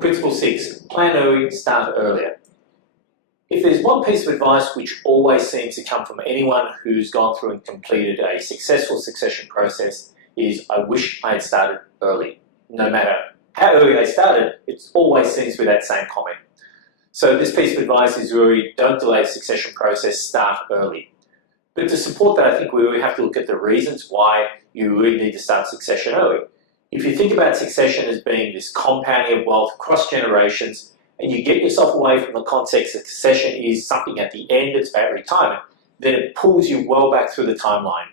Principle 6, plan early, start earlier. If there's one piece of advice which always seems to come from anyone who's gone through and completed a successful succession process is, I wish I had started early. No matter how early they started, it always seems to be that same comment. So this piece of advice is really, don't delay the succession process, start early. But to support that, I think we really have to look at the reasons why you really need to start succession early. If you think about succession as being this compounding of wealth across generations, and you get yourself away from the context that succession is something at the end, it's about retirement, then it pulls you well back through the timeline.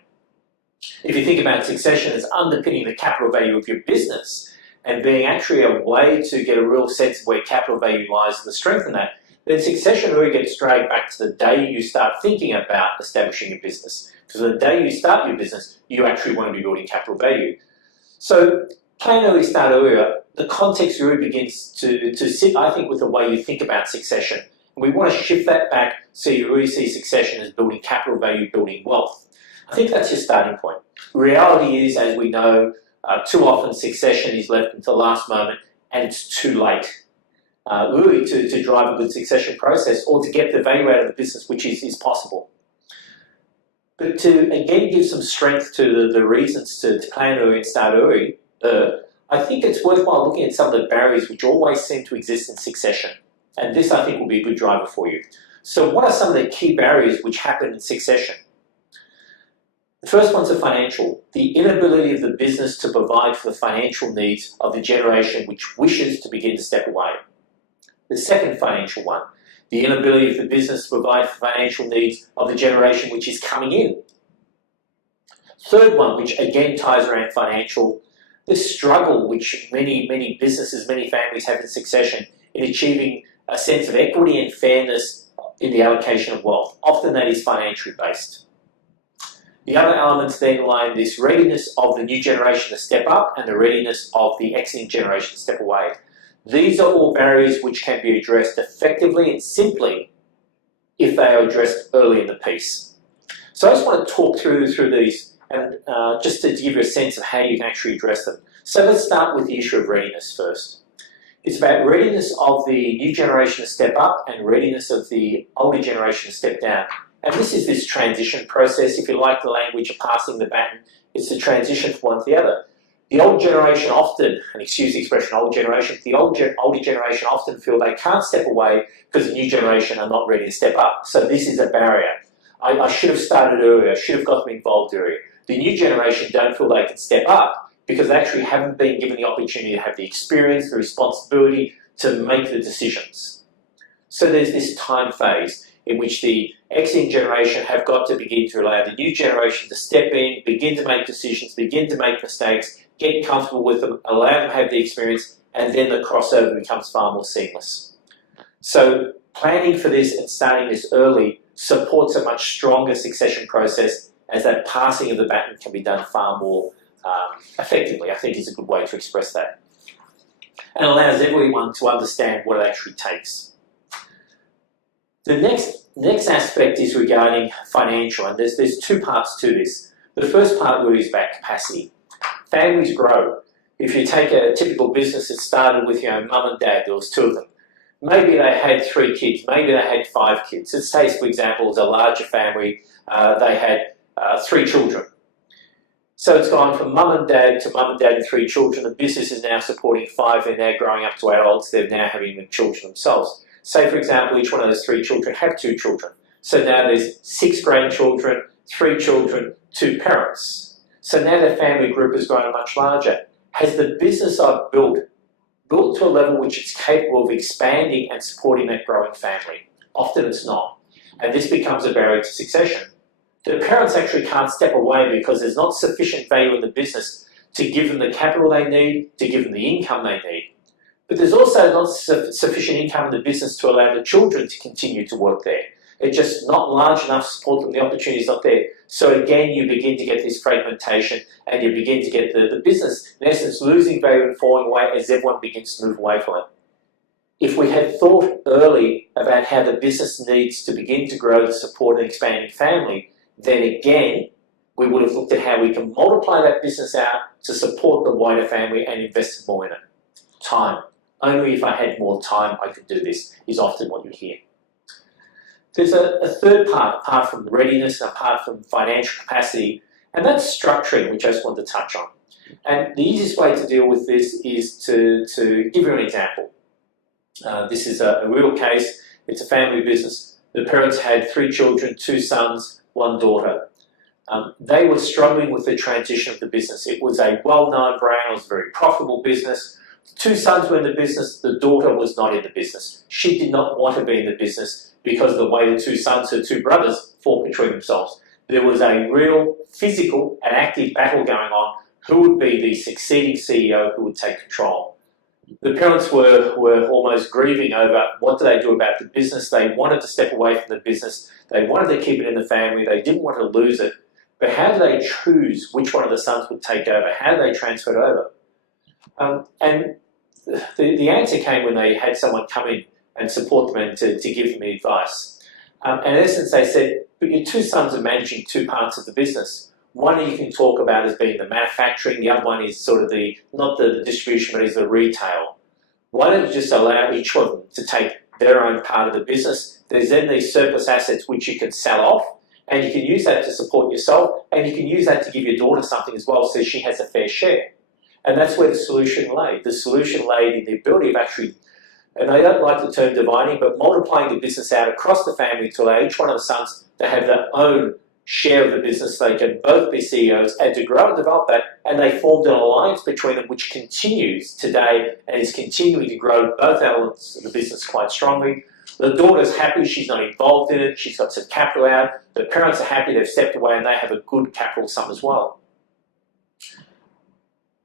If you think about succession as underpinning the capital value of your business and being actually a way to get a real sense of where capital value lies and the strength in that, then succession really gets dragged back to the day you start thinking about establishing a business. Because the day you start your business, you actually want to be building capital value. So plan early, start earlier. The context really begins to sit, I think, with the way you think about succession. And we want to shift that back so you really see succession as building capital value, building wealth. I think that's your starting point. Reality is, as we know, too often succession is left until the last moment and it's too late really to drive a good succession process or to get the value out of the business, which is possible. But to, again, give some strength to the reasons to plan early and start early, I think it's worthwhile looking at some of the barriers which always seem to exist in succession. And this, I think, will be a good driver for you. So what are some of the key barriers which happen in succession? The first one's the financial. The inability of the business to provide for the financial needs of the generation which wishes to begin to step away. The second financial one, the inability of the business to provide for financial needs of the generation which is coming in. Third one, which again ties around financial, the struggle which many businesses, many families have in succession in achieving a sense of equity and fairness in the allocation of wealth. Often that is financially based. The other elements then lie in this readiness of the new generation to step up and the readiness of the exiting generation to step away. These are all barriers which can be addressed effectively and simply if they are addressed early in the piece. So I just want to talk through these and just to give you a sense of how you can actually address them. So let's start with the issue of readiness first. It's about readiness of the new generation to step up and readiness of the older generation to step down. And this is this transition process, if you like the language of passing the baton, it's the transition from one to the other. The old generation often, and excuse the expression old generation, the older generation often feel they can't step away because the new generation are not ready to step up. So this is a barrier. I should have started earlier, I should have got them involved earlier. The new generation don't feel they can step up because they actually haven't been given the opportunity to have the experience, the responsibility to make the decisions. So there's this time phase in which the exiting generation have got to begin to allow the new generation to step in, begin to make decisions, begin to make mistakes, get comfortable with them, allow them to have the experience, and then the crossover becomes far more seamless. So planning for this and starting this early supports a much stronger succession process as that passing of the baton can be done far more effectively. I think is a good way to express that. And allows everyone to understand what it actually takes. The next aspect is regarding financial, and there's two parts to this. The first part really is about capacity. Families grow. If you take a typical business that started with mum and dad, there was two of them. Maybe they had 3 kids, maybe they had 5 kids. Let's say, for example, it was a larger family, they had 3 children. So it's gone from mum and dad to mum and dad and 3 children. The business is now supporting 5, they're now growing up to adults, they're now having the children themselves. Say, for example, each one of those 3 children have 2 children. So now there's 6 grandchildren, 3 children, 2 parents. So now the family group has grown much larger. Has the business I've built to a level which it's capable of expanding and supporting that growing family? Often it's not. And this becomes a barrier to succession. The parents actually can't step away because there's not sufficient value in the business to give them the capital they need, to give them the income they need. But there's also not sufficient income in the business to allow the children to continue to work there. It's just not large enough to support them, the opportunity is not there. So again, you begin to get this fragmentation and you begin to get the business, in essence, losing value and falling away as everyone begins to move away from it. If we had thought early about how the business needs to begin to grow to support an expanding family, then again, we would have looked at how we can multiply that business out to support the wider family and invest more in it. Time. Only if I had more time I could do this, is often what you hear. There's a third part, apart from readiness and apart from financial capacity, and that's structuring, which I just wanted to touch on. And the easiest way to deal with this is to give you an example. This is a real case. It's a family business. The parents had 3 children, 2 sons, 1 daughter. They were struggling with the transition of the business. It was a well-known brand, it was a very profitable business. 2 sons were in the business, the daughter was not in the business. She did not want to be in the business because of the way the 2 sons, her 2 brothers, fought between themselves. There was a real physical and active battle going on. Who would be the succeeding CEO who would take control? The parents were almost grieving over what do they do about the business. They wanted to step away from the business. They wanted to keep it in the family. They didn't want to lose it. But how do they choose which one of the sons would take over? How do they transfer it over? And the answer came when they had someone come in and support them and to give them advice. And in essence, they said, but your 2 sons are managing 2 parts of the business. One you can talk about as being the manufacturing, the other one is sort of not the distribution, but is the retail. Why don't you just allow each of them to take their own part of the business? There's then these surplus assets which you can sell off, and you can use that to support yourself, and you can use that to give your daughter something as well so she has a fair share. And that's where the solution lay. The solution lay in the ability of actually, and I don't like the term dividing, but multiplying the business out across the family to allow each one of the sons to have their own share of the business. They can both be CEOs and to grow and develop that, and they formed an alliance between them which continues today and is continuing to grow both elements of the business quite strongly. The daughter's happy, she's not involved in it, she's got some capital out, the parents are happy, they've stepped away and they have a good capital sum as well.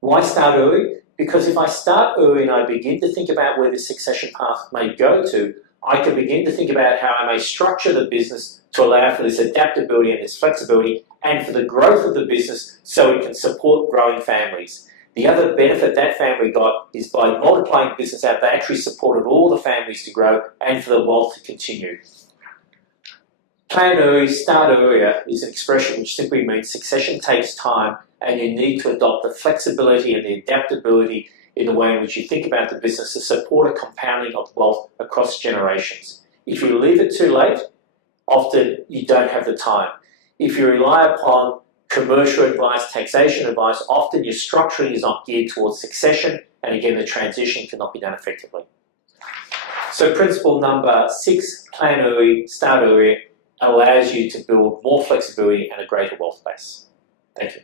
Why start early? Because if I start early and I begin to think about where the succession path may go to, I can begin to think about how I may structure the business to allow for this adaptability and this flexibility and for the growth of the business so it can support growing families. The other benefit that family got is by multiplying the business out, they actually supported all the families to grow and for the wealth to continue. Plan early, start earlier is an expression which simply means succession takes time and you need to adopt the flexibility and the adaptability in the way in which you think about the business to support a compounding of wealth across generations. If you leave it too late, often you don't have the time. If you rely upon commercial advice, taxation advice, often your structuring is not geared towards succession, and again, the transition cannot be done effectively. So principle number 6, plan early, start earlier, allows you to build more flexibility and a greater wealth base. Thank you.